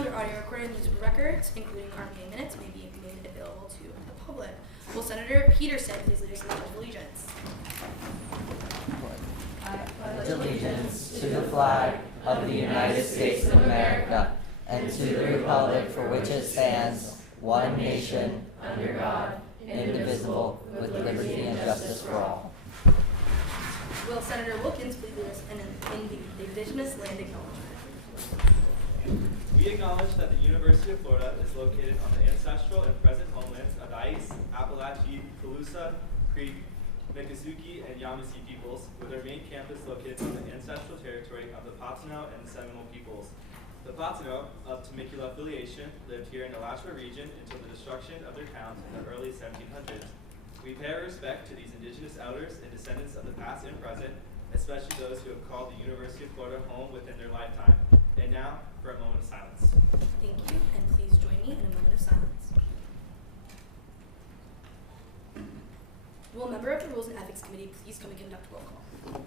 sound or audio recorded musical records, including our meeting minutes, may be made available to the public. Will Senator Peterson please lead us in the Pledge of Allegiance? I pledge allegiance to the flag of the United States of America and to the republic for which it stands, one nation, under God, indivisible, with liberty and justice for all. Will Senator Wilkins please lead us in the Indigenous Land Acknowledgement? We acknowledge that the University of Florida is located on the ancestral and present homelands of Ais, Appalachee, Calusa, Creek, Miccosukee, and Yamasee peoples, with our main campus located on the ancestral territory of the Papineau and the Seminole peoples. The Papineau, of Temecula affiliation, lived here in the Alachua region until the destruction of their towns in the early 1700s. We pay our respect to these indigenous elders and descendants of the past and present, especially those who have called the University of Florida home within their lifetime. And now, for a moment of silence. Thank you, and please join me in a moment of silence. Will a member of the Rules and Ethics Committee please come and conduct roll call?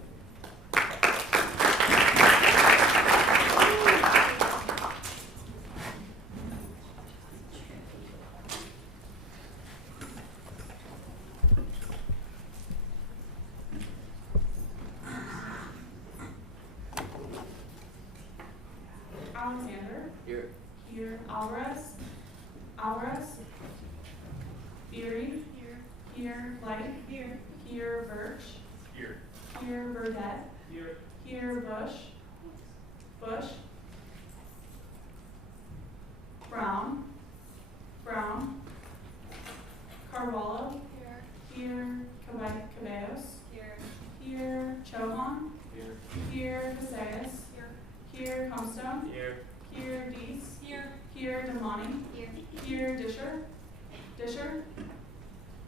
Alexander. Here. Here. Alvarez. Alvarez. Beery. Here. Here. Light. Here. Here. Birch. Here. Here. Burdette. Here. Here. Bush. Bush. Brown. Brown. Carvalho. Here. Here. Caballos. Here. Here. Chohan. Here. Here. Casillas. Here. Here. Comstone. Here. Here. Deese. Here. Here. Damani. Here. Here. Disher. Disher.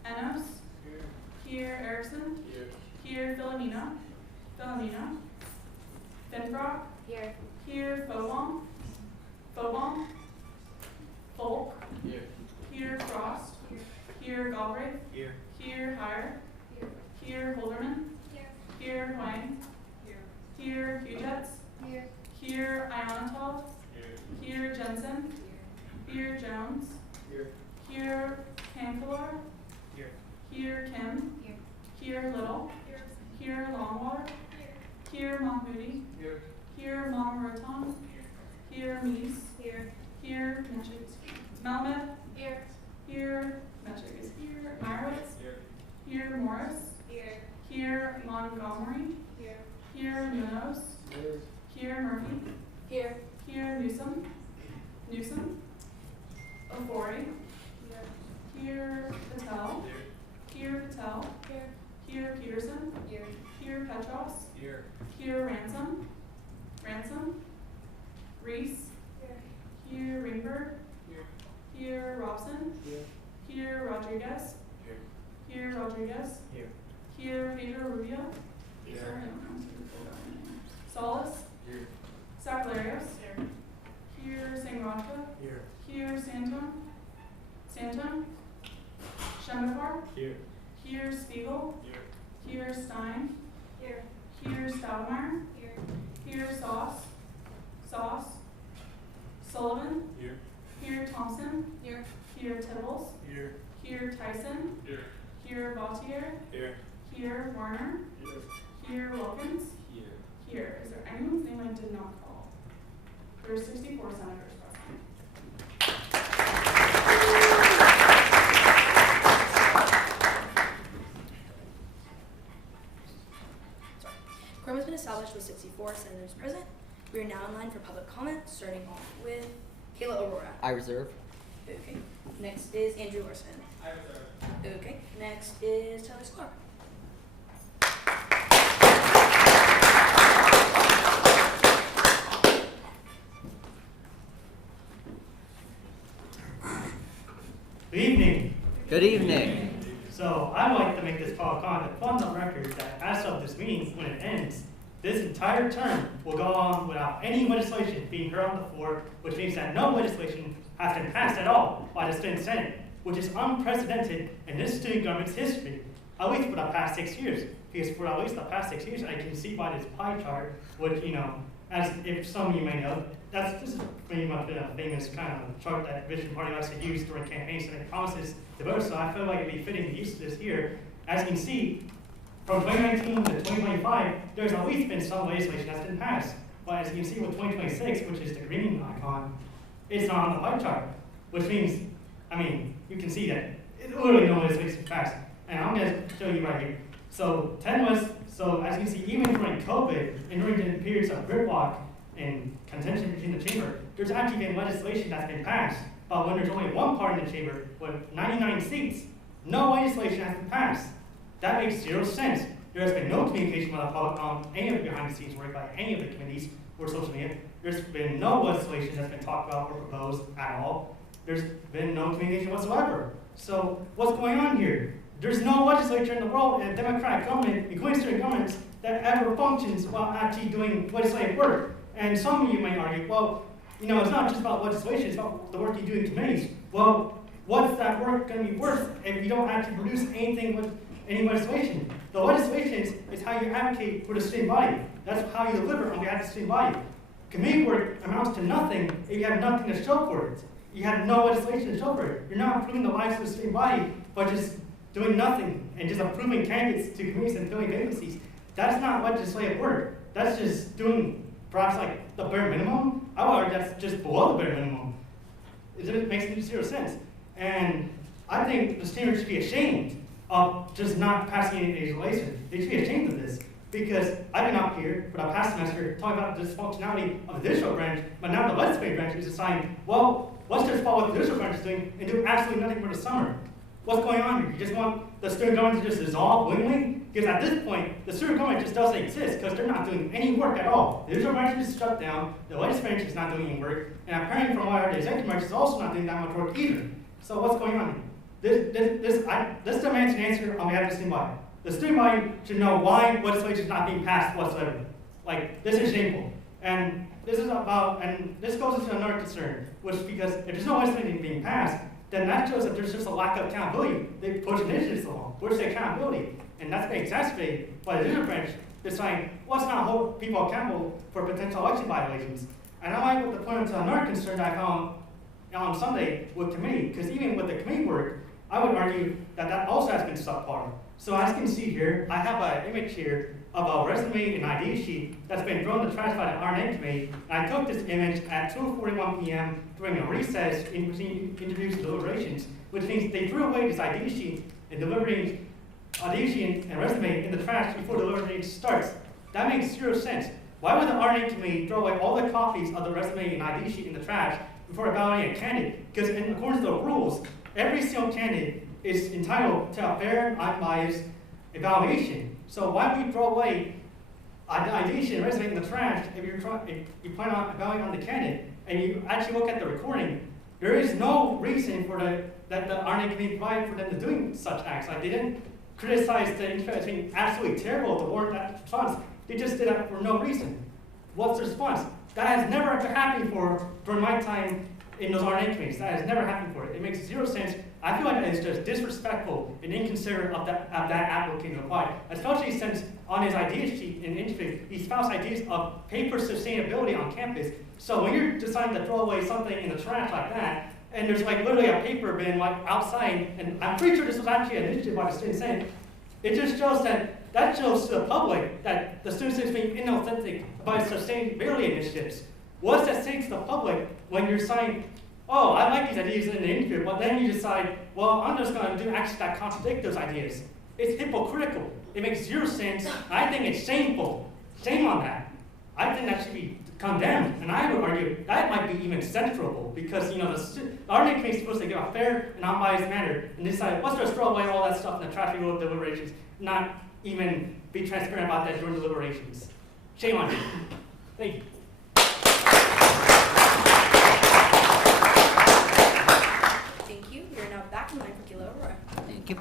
Enos. Here. Here. Erickson. Here. Here. Philomena. Philomena. Finbrock. Here. Here. Fobon. Fobon. Folk. Here. Here. Frost. Here. Galbraith. Here. Here. Hire. Here. Here. Holderman. Here. Here. Huang. Here. Hugets. Here. Here. Ionatov. Here. Here. Jensen. Here. Jones. Here. Here. Cankelar. Here. Here. Kim. Here. Here. Little. Here. Here. Longwater. Here. Mahmoudi. Here. Here. Monmaraton. Here. Mies. Here. Here. Melmet. Here. Here. Metric is here. Meyerowitz. Here. Here. Morris. Here. Here. Montgomery. Here. Here. Munoz. Here. Here. Murphy. Here. Here. Newsom. Newsom. Ofori. Here. Patel. Here. Patel. Here. Here. Peterson. Here. Here. Petros. Here. Here. Ransom. Ransom. Reese. Here. Here. Ringberg. Here. Here. Robson. Here. Here. Rodriguez. Here. Here. Rodriguez. Here. Here. Pedro Rubio. Here. Sorry, I don't know his full name. Solis. Here. Sacalarios. Here. Sangradka. Here. Here. Santon. Santon. Shemifar. Here. Here. Spiegel. Here. Here. Stein. Here. Here. Stoudemire. Here. Here. Sauce. Sauce. Sullivan. Here. Here. Thompson. Here. Here. Tibbles. Here. Here. Tyson. Here. Here. Vautier. Here. Here. Warner. Here. Here. Wilkins. Here. Here. Is there anyone's name I did not call? There are 64 senators present. Quorum has been established with 64 senators present. We are now in line for public comment, starting off with Kayla Aurora. I reserve. Okay. Next is Andrew Larsen. I reserve. Okay. Next is Tyler Sklar. Good evening. Good evening. So I'd like to make this public comment on the record that as of this meeting, when it ends, this entire term will go on without any legislation being heard on the floor, which means that no legislation has been passed at all by the student senate, which is unprecedented in this student government's history, at least for the past 6 years. Because for at least the past 6 years, I can see by this pie chart, which, as if some of you may know, this is pretty much a famous kind of chart that Vision Party likes to use during campaigns to make promises to voters, so I feel like it'd be fitting to use this here. As you can see, from 2019 to 2025, there's at least been some legislation that's been passed. But as you can see with 2026, which is the green icon, it's not on the pie chart, which means, I mean, you can see that it's literally no legislation passed. And I'm going to show you right here. So so as you can see, even during COVID and during the periods of gridlock and contention between the chamber, there's actually been legislation that's been passed. But when there's only one party in the chamber with 99 seats, no legislation has been passed. That makes zero sense. There has been no communication with the public on any of the behind-the-scenes work by any of the committees or social media. There's been no legislation that's been talked about or proposed at all. There's been no communication whatsoever. So what's going on here? There's no legislature in the world and Democratic government, including student governments, that ever functions while actually doing legislative work. And some of you may argue, well, you know, it's not just about legislation, it's about the work you do in committees. Well, what's that work going to be worth if you don't actually produce anything with any legislation? The legislation is how you advocate for the student body. That's how you deliver on behalf of the student body. Committee work amounts to nothing if you have nothing to show for it. You have no legislation to show for it. You're not improving the lives of the student body by just doing nothing and just approving candidates to committees and filling vacancies. That's not legislative work. That's just doing perhaps like the bare minimum. I would argue that's just below the bare minimum. It makes zero sense. And I think the students should be ashamed of just not passing any legislation. They should be ashamed of this. Because I've been up here for the past semester talking about the dysfunctionality of the judicial branch, but now the legislative branch is deciding, well, let's just follow what the judicial branch is doing and do absolutely nothing for the summer. What's going on here? You just want the student government to just dissolve willingly? Because at this point, the student government just doesn't exist because they're not doing any work at all. The judicial branch is shut down, the legislative branch is not doing any work, and apparently from what I heard, the executive branch is also not doing that much work either. So what's going on here? This demands an answer on behalf of the student body. The student body should know why legislation is not being passed whatsoever. Like, this is shameful. And this is about, and this goes into another concern, which is because if there's no legislation being passed, then that shows that there's just a lack of accountability. They push initiatives along. Where's the accountability? And that's been exacerbated by the judicial branch deciding, well, let's not hold people accountable for potential election violations. And I might point to another concern that I found on Sunday with committee, because even with the committee work, I would argue that that also has been subpar. So as you can see here, I have an image here of a resume and ID sheet that's been thrown in the trash by the RNA committee. And I took this image at 2:41 p.m. during a recess in between introduced deliberations, which means they threw away this ID sheet and delivering ID sheet and resume in the trash before deliberation starts. That makes zero sense. Why would the RNA committee throw away all the copies of the resume and ID sheet in the trash before evaluating a candidate? Because in accordance to the rules, every single candidate is entitled to a fair and unbiased evaluation. So why would we throw away ID sheet and resume in the trash if you plan on evaluating on the candidate and you actually look at the recording? There is no reason for that the RNA committee provided for them to doing such acts. Like, they didn't criticize the interview as being absolutely terrible to warrant that response. They just did that for no reason. What's the response? That has never happened before during my time in those RNA committees. That has never happened before. It makes zero sense. I feel like that is just disrespectful and inconsiderate of that applicant applied, especially since on his idea sheet in the interview, he spouts ideas of paper sustainability on campus. So when you're deciding to throw away something in the trash like that, and there's like literally a paper bin like outside, and I'm pretty sure this was actually an initiative by the student senate, it just shows that shows to the public that the student senate is being inauthentic by sustainability initiatives. What's that saying to the public when you're saying, oh, I like these ideas in the interview, but then you decide, well, I'm just going to do actions that contradict those ideas. It's hypocritical. It makes zero sense. I think it's shameful. Shame on that. I think that should be condemned. And I would argue that might be even censorable because, you know, the RNA committee is supposed to give a fair and unbiased manner and decide, let's just throw away all that stuff in the trash rule of deliberations, not even be transparent about that during deliberations. Shame on you. Thank you. Thank you. We are now back in line for Kayla Arora. Thank you.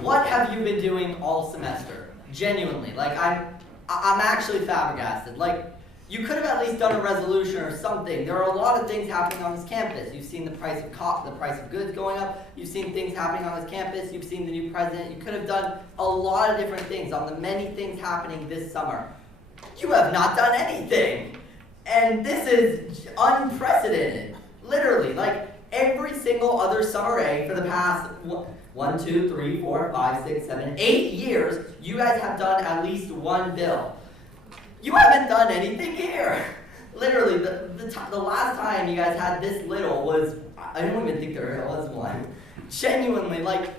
What have you been doing all semester? Genuinely, like I'm actually flabbergasted. Like, you could have at least done a resolution or something. There are a lot of things happening on this campus. You've seen the price of goods going up. you've seen things happening on this campus, you've seen the new president, you could have done a lot of different things on the many things happening this summer. You have not done anything. And this is unprecedented. Literally, like every single other summer A for the past 1, 2, 3, 4, 5, 6, 7, 8 years, you guys have done at least one bill. You haven't done anything here. Literally, the last time you guys had this little was, I don't even think there was one. Genuinely, like,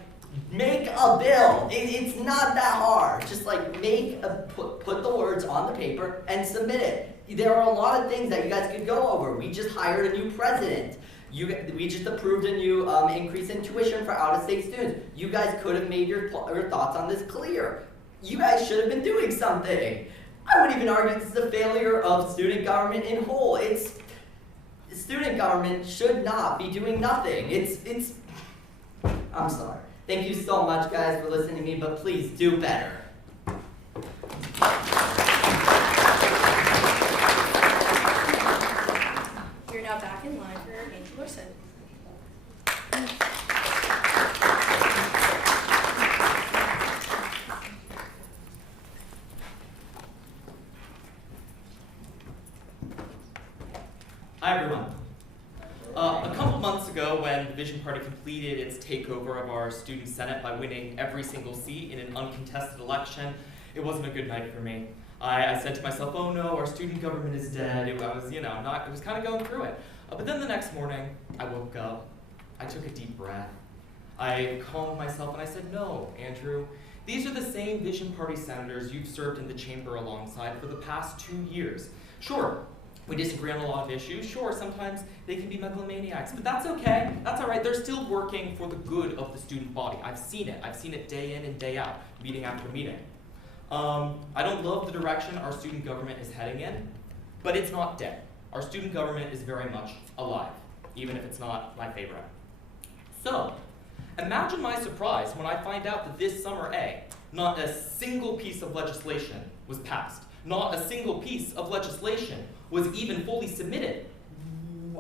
make a bill. It's not that hard. Just like put the words on the paper and submit it. There are a lot of things that you guys could go over. We just hired a new president. We just approved a new increase in tuition for out-of-state students. You guys could have made your thoughts on this clear. You guys should have been doing something. I would even argue this is a failure of student government in whole. Student government should not be doing nothing. I'm sorry. Thank you so much, guys, for listening to me, but please do better. You're now back in line for Andrew Larsen. Hi, everyone. A couple months ago, when the Vision Party completed its takeover of our student senate by winning every single seat in an uncontested election, it wasn't a good night for me. I said to myself, oh no, our student government is dead. It was kind of going through it. But then the next morning, I woke up, I took a deep breath. I calmed myself and I said, no, Andrew, these are the same Vision Party senators you've served in the chamber alongside for the past 2 years. Sure, we disagree on a lot of issues. Sure, sometimes they can be megalomaniacs, but that's okay. That's all right. They're still working for the good of the student body. I've seen it. I've seen it day in and day out, meeting after meeting. I don't love the direction our student government is heading in, but it's not dead. Our student government is very much alive, even if it's not my favorite. So, imagine my surprise when I find out that this summer A, not a single piece of legislation was passed. Not a single piece of legislation was even fully submitted.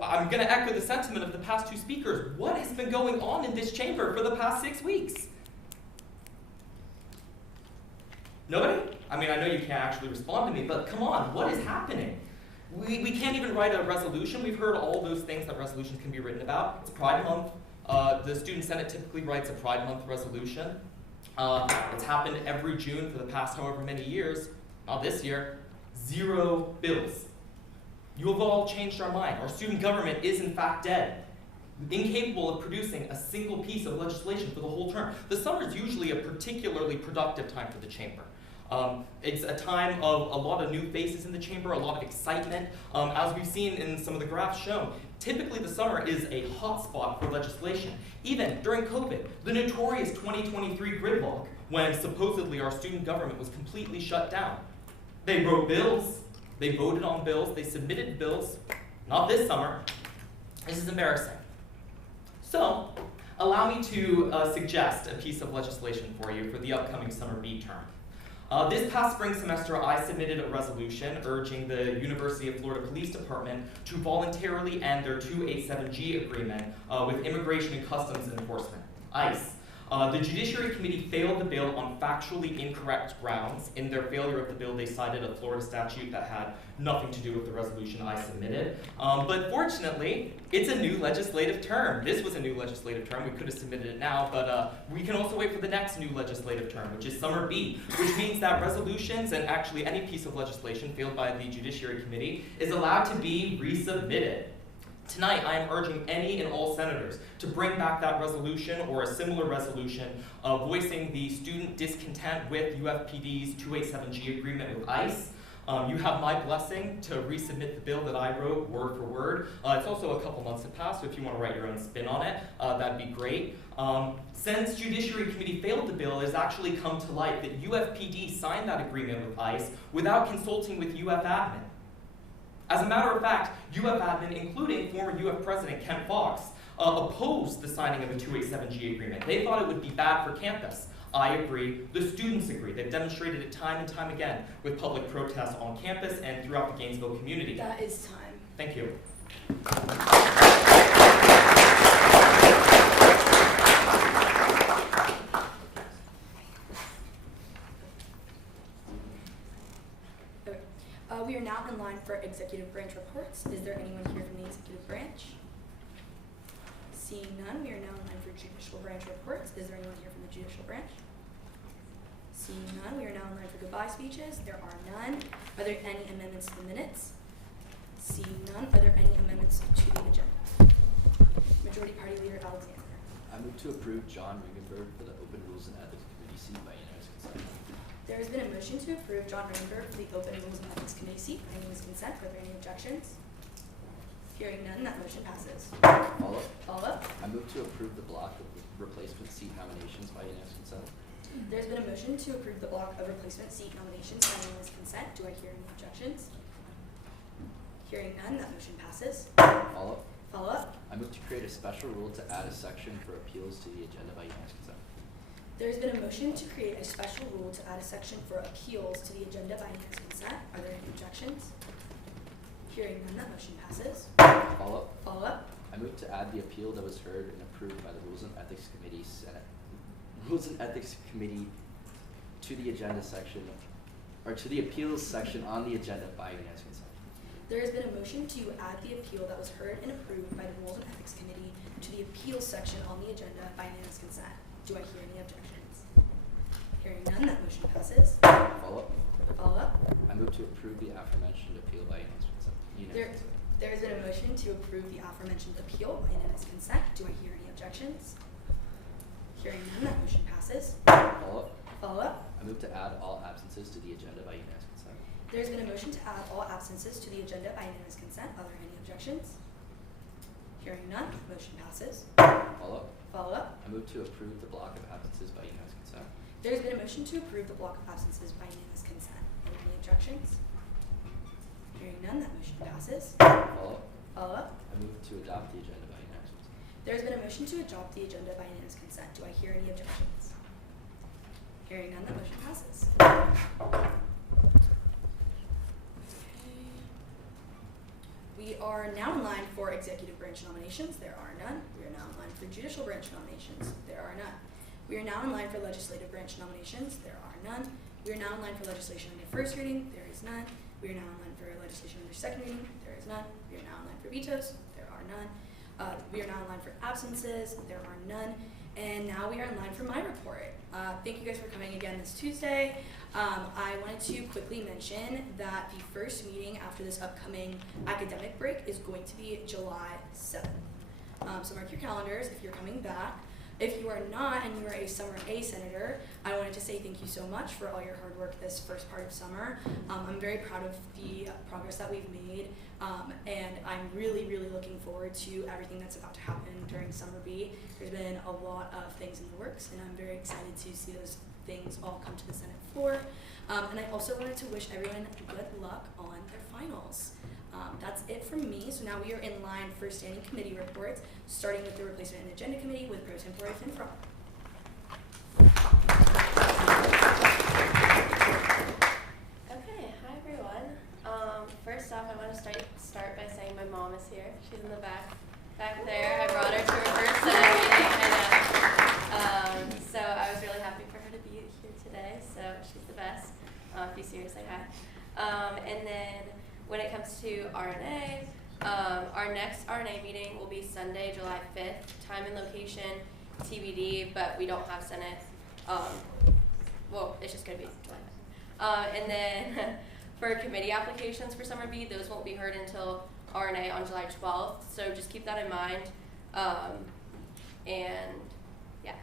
I'm going to echo the sentiment of the past two speakers. What has been going on in this chamber for the past 6 weeks? Nobody? I mean, I know you can't actually respond to me, but come on, what is happening? We can't even write a resolution. We've heard all those things that resolutions can be written about. It's Pride Month. The Student Senate typically writes a Pride Month resolution. It's happened every June for the past however many years. Not this year. 0 bills. You have all changed our mind. Our student government is in fact dead. Incapable of producing a single piece of legislation for the whole term. The summer is usually a particularly productive time for the chamber. It's a time of a lot of new faces in the chamber, a lot of excitement. As we've seen in some of the graphs shown, typically the summer is a hotspot for legislation. Even during COVID, the notorious 2023 gridlock, when supposedly our student government was completely shut down. They wrote bills, they voted on bills, they submitted bills. Not this summer. This is embarrassing. So, allow me to suggest a piece of legislation for you for the upcoming summer B term. This past spring semester, I submitted a resolution urging the University of Florida Police Department to voluntarily end their 287G agreement with Immigration and Customs Enforcement, ICE. The Judiciary Committee failed the bill on factually incorrect grounds. In their failure of the bill, they cited a Florida statute that had nothing to do with the resolution I submitted. But fortunately, it's a new legislative term. This was a new legislative term. We could have submitted it now, but we can also wait for the next new legislative term, which is Summer B, which means that resolutions and actually any piece of legislation failed by the Judiciary Committee is allowed to be resubmitted. Tonight, I am urging any and all senators to bring back that resolution or a similar resolution voicing the student discontent with UFPD's 287G agreement with ICE. You have my blessing to resubmit the bill that I wrote word for word. It's also a couple months have passed, so if you want to write your own spin on it, that'd be great. Since Judiciary Committee failed the bill, it has actually come to light that UFPD signed that agreement with ICE without consulting with UF admin. As a matter of fact, UF admin, including former UF President Kent Fox, opposed the signing of a 287G agreement. They thought it would be bad for campus. I agree. The students agree. They've demonstrated it time and time again with public protests on campus and throughout the Gainesville community. That is time. Thank you. now in line for executive branch reports. Is there anyone here from the executive branch? Seeing none, we are now in line for judicial branch reports. Is there anyone here from the judicial branch? Seeing none, we are now in line for goodbye speeches. There are none. Are there any amendments to the minutes? Seeing none, are there any amendments to the agenda? Majority Party Leader Alexander. I move to approve John Ringenberg for the Open Rules and Ethics Committee seat by unanimous consent. There has been a motion to approve John Ringenberg for the Open Rules and Ethics Committee seat by unanimous consent. Are there any objections? Hearing none, that motion passes. Follow up. Follow up. I move to approve the block of replacement seat nominations by unanimous consent. There's been a motion to approve the block of replacement seat nominations by unanimous consent. Do I hear any objections? Hearing none, that motion passes. Follow up. Follow up. I move to create a special rule to add a section for appeals to the agenda by unanimous consent. There's been a motion to create a special rule to add a section for appeals to the agenda by unanimous consent. Are there any objections? Hearing none, that motion passes. Follow up. Follow up. I move to add the appeal that was heard and approved by the Rules and Ethics Committee to the agenda section, or to the appeals section on the agenda by unanimous consent. There has been a motion to add the appeal that was heard and approved by the Rules and Ethics Committee to the appeals section on the agenda by unanimous consent. Do I hear any objections? Hearing none, that motion passes. Follow up. Follow up. I move to approve the aforementioned appeal by unanimous consent. There has been a motion to approve the aforementioned appeal by unanimous consent. Do I hear any objections? Hearing none, that motion passes. Follow up. Follow up. I move to add all absences to the agenda by unanimous consent. There has been a motion to add all absences to the agenda by unanimous consent. Are there any objections? Hearing none, motion passes. Follow up. Follow up. I move to approve the block of absences by unanimous consent. There has been a motion to approve the block of absences by unanimous consent. Are there any objections? Hearing none, that motion passes. Follow up. Follow up. I move to adopt the agenda by unanimous consent. There has been a motion to adopt the agenda by unanimous consent. Do I hear any objections? Hearing none, that motion passes. We are now in line for executive branch nominations. There are none. We are now in line for judicial branch nominations. There are none. We are now in line for legislative branch nominations. There are none. We are now in line for legislation under first reading. There is none. We are now in line for legislation under second reading. There is none. We are now in line for vetoes. There are none. We are now in line for absences. There are none. And now we are in line for my report. Thank you guys for coming again this Tuesday. I wanted to quickly mention that the first meeting after this upcoming academic break is going to be July 7th. So mark your calendars if you're coming back. If you are not and you are a summer A senator, I wanted to say thank you so much for all your hard work this first part of summer. I'm very proud of the progress that we've made, and I'm really, really looking forward to everything that's about to happen during summer B. There's been a lot of things in the works, and I'm very excited to see those things all come to the Senate floor. And I also wanted to wish everyone good luck on their finals. That's it from me. So now we are in line for standing committee reports, starting with the replacement and agenda committee with Pro Tempore Finfra. Okay, hi everyone. First off, I want to start by saying my mom is here. She's in the back there. I brought her to her first Senate meeting. I know. So I was really happy for her to be here today. So she's the best. If you see her, say hi. And then when it comes to RNA, our next RNA meeting will be Sunday, July 5th. Time and location TBD, but we don't have Senate. Well, it's just going to be July 5th. And then for committee applications for Summer B, those won't be heard until RNA on July 12th. So just keep that in mind. And yeah.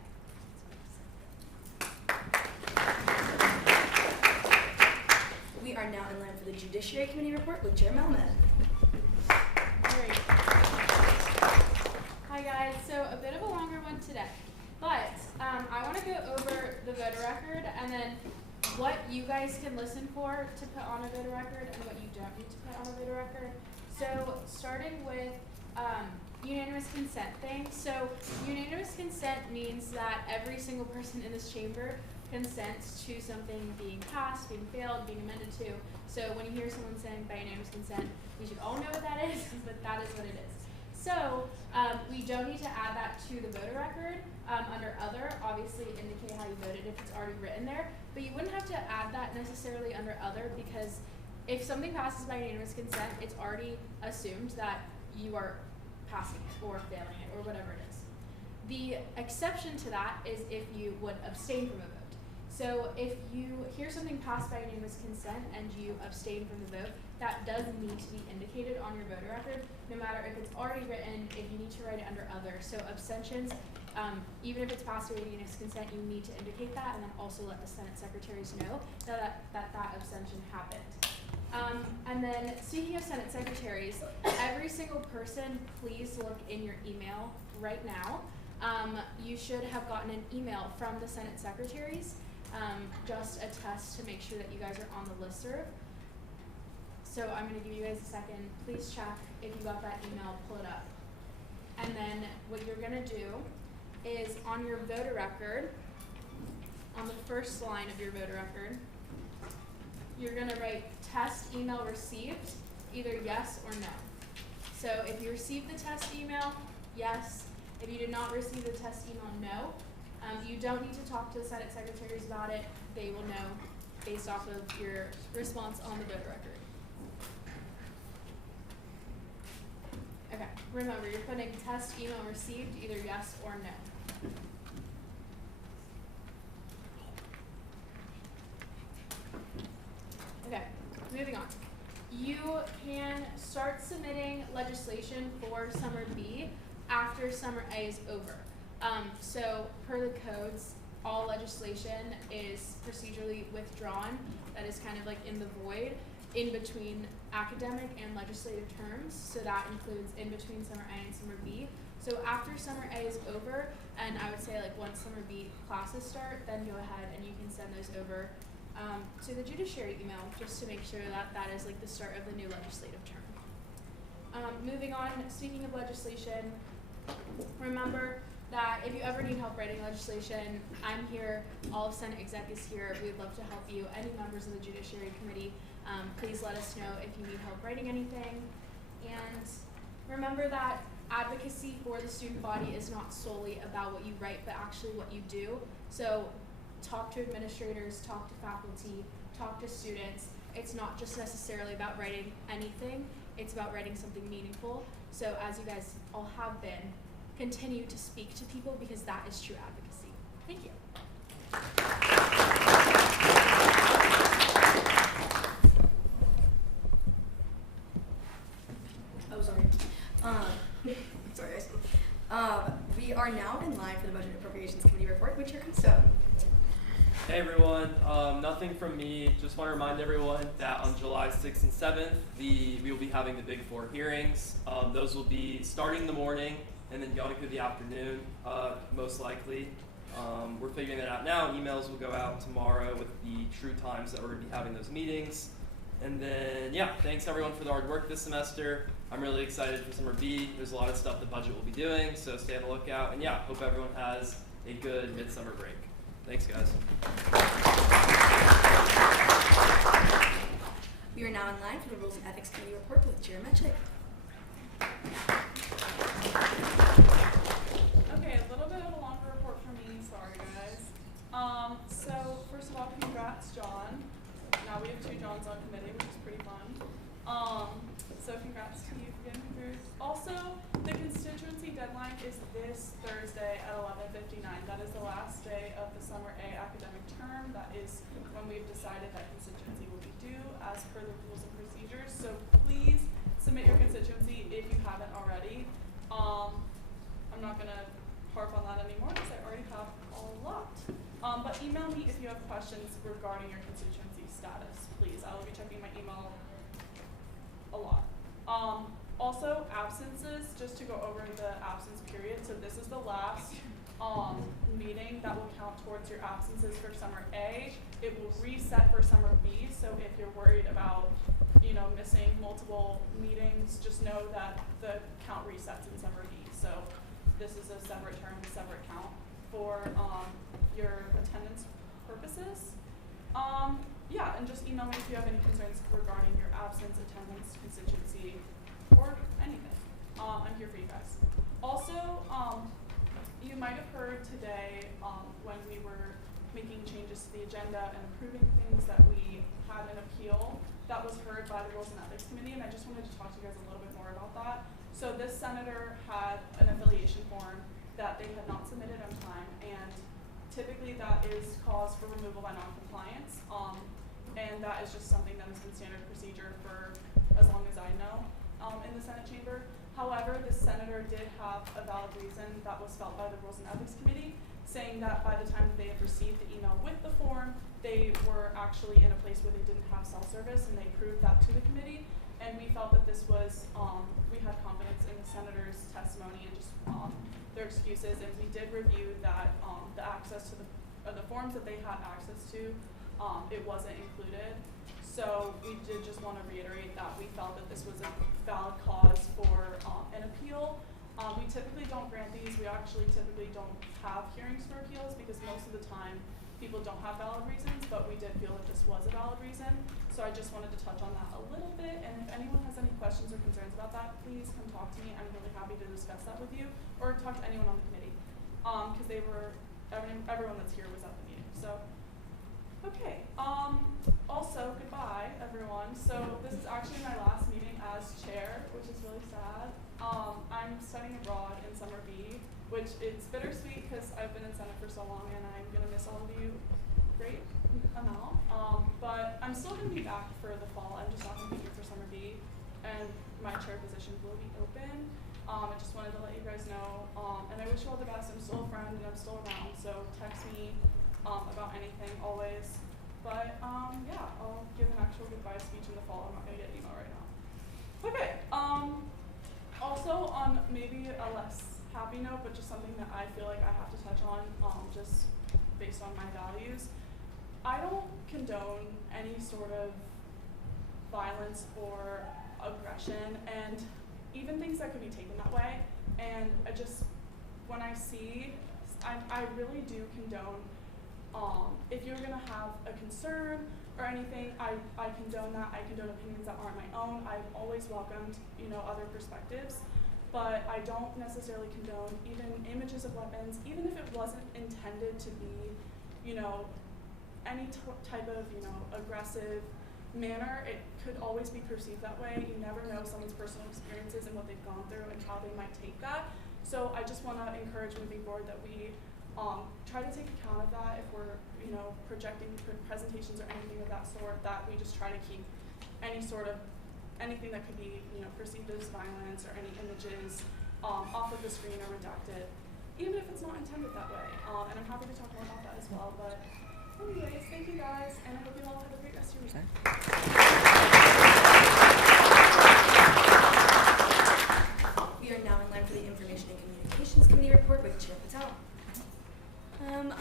We are now in line for the Judiciary Committee report with Chair Melman. Great. Hi guys, so a bit of a longer one today, but I want to go over the voter record and then what you guys can listen for to put on a voter record and what you don't need to put on a voter record. So starting with unanimous consent thing. So unanimous consent means that every single person in this chamber consents to something being passed, being failed, being amended to. So when you hear someone saying by unanimous consent, you should all know what that is, but that is what it is. So we don't need to add that to the voter record. Under other, obviously indicate how you voted if it's already written there, but you wouldn't have to add that necessarily under other because if something passes by unanimous consent, it's already assumed that you are passing it or failing it or whatever it is. The exception to that is if you would abstain from a vote. So if you hear something passed by unanimous consent and you abstain from the vote, that does need to be indicated on your voter record, no matter if it's already written, if you need to write it under other. So abstentions, even if it's passed by unanimous consent, you need to indicate that, and then also let the Senate secretaries know that abstention happened. And then speaking of Senate secretaries, every single person, please look in your email right now. You should have gotten an email from the Senate secretaries, just a test to make sure that you guys are on the listserv. So I'm going to give you guys a second. Please check if you got that email, pull it up. And then what you're going to do is on your voter record, on the first line of your voter record, you're going to write test email received, either yes or no. So if you received the test email, yes. If you did not receive the test email, no. You don't need to talk to the Senate secretaries about it. They will know based off of your response on the voter record. Okay, remember, you're putting test email received, either yes or no. Okay, moving on. You can start submitting legislation for Summer B after Summer A is over. So per the codes, all legislation is procedurally withdrawn. That is kind of like in the void in between academic and legislative terms. So that includes in between Summer A and Summer B. So after Summer A is over, and I would say like once Summer B classes start, then go ahead and you can send those over to the Judiciary email just to make sure that that is like the start of the new legislative term. Moving on, speaking of legislation, remember that if you ever need help writing legislation, I'm here, all of Senate exec is here, we'd love to help you. Any members of the Judiciary Committee, please let us know if you need help writing anything. And remember that advocacy for the student body is not solely about what you write, but actually what you do. So talk to administrators, talk to faculty, talk to students. It's not just necessarily about writing anything, it's about writing something meaningful. So as you guys all have been, continue to speak to people because that is true advocacy. Thank you. Oh, sorry. Sorry, guys. We are now in line for the Budget Appropriations Committee report, which here comes Stone. Hey everyone, nothing from me. Just want to remind everyone that on July 6th and 7th, we will be having the Big Four hearings. Those will be starting in the morning and then going through the afternoon, most likely. We're figuring that out now. Emails will go out tomorrow with the true times that we're going to be having those meetings. And then, yeah, thanks everyone for the hard work this semester. I'm really excited for Summer B. There's a lot of stuff the budget will be doing, so stay on the lookout. And yeah, hope everyone has a good midsummer break. Thanks, guys. We are now in line for the Rules and Ethics Committee report with Chair Metchik. Okay, a little bit of a longer report for me. Sorry, guys. So first of all, congrats, John. Now we have 2 Johns on committee, which is pretty fun. So congrats to you for getting through. Also, the constituency deadline is this Thursday at 11:59. That is the last day of the Summer A academic term. That is when we've decided that constituency will be due as per the rules and procedures. So please submit your constituency if you haven't already. I'm not going to harp on that anymore because I already have a lot. But email me if you have questions regarding your constituency status, please. I will be checking my email a lot. Also, absences, just to go over the absence period. So this is the last meeting that will count towards your absences for Summer A. It will reset for Summer B. So if you're worried about, missing multiple meetings, just know that the count resets in Summer B. So this is a separate term, a separate count for your attendance purposes. Yeah, and just email me if you have any concerns regarding your absence, attendance, constituency, or anything. I'm here for you guys. Also, you might have heard today when we were making changes to the agenda and approving things that we had an appeal that was heard by the Rules and Ethics Committee, and I just wanted to talk to you guys a little bit more about that. So this senator had an affiliation form that they had not submitted on time, and typically that is cause for removal by noncompliance, and that is just something that has been standard procedure for as long as I know in the Senate chamber. However, this senator did have a valid reason that was felt by the Rules and Ethics Committee, saying that by the time they had received the email with the form, they were actually in a place where they didn't have cell service, and they proved that to the committee. And we felt that this was, we had confidence in the senator's testimony and just their excuses, and we did review that the access to the forms that they had access to, it wasn't included. So we did just want to reiterate that we felt that this was a valid cause for an appeal. We typically don't grant these. We actually typically don't have hearings for appeals because most of the time people don't have valid reasons, but we did feel that this was a valid reason. So I just wanted to touch on that a little bit, and if anyone has any questions or concerns about that, please come talk to me. I'm really happy to discuss that with you, or talk to anyone on the committee, because everyone that's here was at the meeting. So, okay. Also, goodbye, everyone. So this is actually my last meeting as chair, which is really sad. I'm studying abroad in summer B, which is bittersweet because I've been in Senate for so long and I'm going to miss all of you great amount. But I'm still going to be back for the fall. I'm just not going to be here for summer B, and my chair position will be open. I just wanted to let you guys know, and I wish you all the best. I'm still a friend and I'm still around, so text me about anything always. But yeah, I'll give an actual goodbye speech in the fall. I'm not going to get email right now. Okay. Also, on maybe a less happy note, but just something that I feel like I have to touch on, just based on my values. I don't condone any sort of violence or aggression, and even things that could be taken that way. And I just, when I see, I really do condone, if you're gonna have a concern or anything, I condone that. I condone opinions that aren't my own. I've always welcomed, other perspectives, but I don't necessarily condone even images of weapons, even if it wasn't intended to be, any type of, aggressive manner. It could always be perceived that way. You never know someone's personal experiences and what they've gone through and how they might take that. So I just want to encourage moving forward that we try to take account of that if we're, projecting presentations or anything of that sort, that we just try to keep anything that could be, perceived as violence or any images off of the screen or redacted, even if it's not intended that way. And I'm happy to talk more about that as well. But anyways, thank you guys, and I hope you all have a great rest of your week. We are now in line for the Information and Communications Committee report with Chair Patel.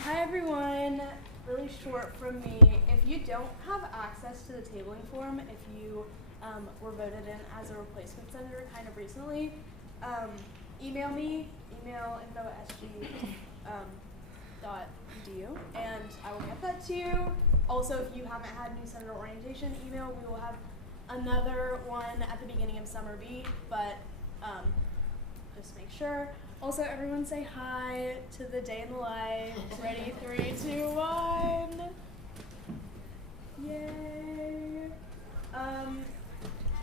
Hi everyone, really short from me. If you don't have access to the tabling form, if you were voted in as a replacement senator kind of recently, email me, email info@sg.edu, and I will get that to you. Also, if you haven't had new senator orientation email, we will have another one at the beginning of summer B, but just make sure. Also, everyone say hi to the day in the life. Ready, 3, 2, 1. Yay.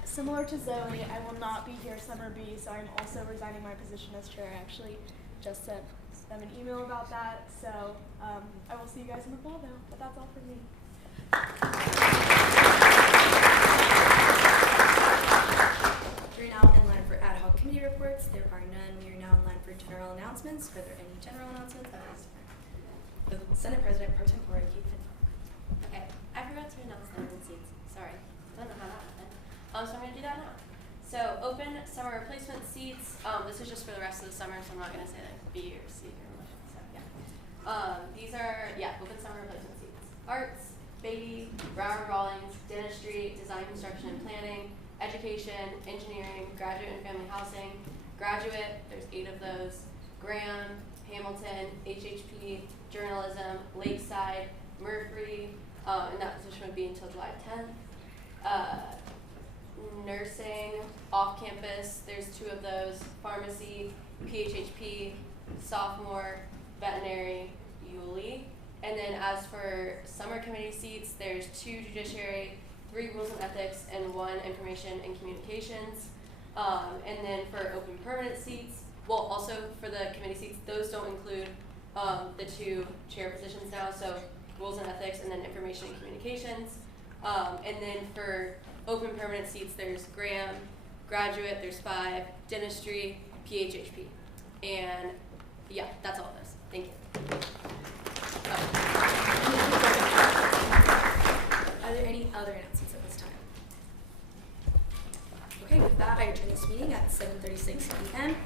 Similar to Zoe, I will not be here summer B, so I'm also resigning my position as chair. I actually just sent them an email about that, so I will see you guys in the fall now, but that's all from me. We're now in line for ad hoc committee reports. There are none. We are now in line for general announcements. Are there any general announcements? The Senate President Pro Tempore Kate Fincock. Okay, I forgot to announce the open seats. Sorry, I don't know how that happened. So I'm going to do that now. So open summer replacement seats. This is just for the rest of the summer, so I'm not going to say like B or C or what. So yeah. These are open summer replacement seats. Arts, baby, Broward Rawlings, dentistry, design, construction, and planning, education, engineering, graduate and family housing, graduate, there's 8 of those, Graham, Hamilton, HHP, journalism, Lakeside, Murphy, and that position would be until July 10th. Nursing, off campus, there's 2 of those, pharmacy, PHHP, sophomore, veterinary, ULE. And then as for summer committee seats, there's 2 judiciary, 3 rules and ethics, and 1 information and communications. And then for open permanent seats, well, also for the committee seats, those don't include the 2 chair positions now, so rules and ethics and then information and communications. And then for open permanent seats, there's Graham, graduate, there's 5, dentistry, PHHP. And yeah, that's all of this. Thank you. Are there any other announcements at this time? Okay, with that, I adjourn this meeting at 7:36 p.m.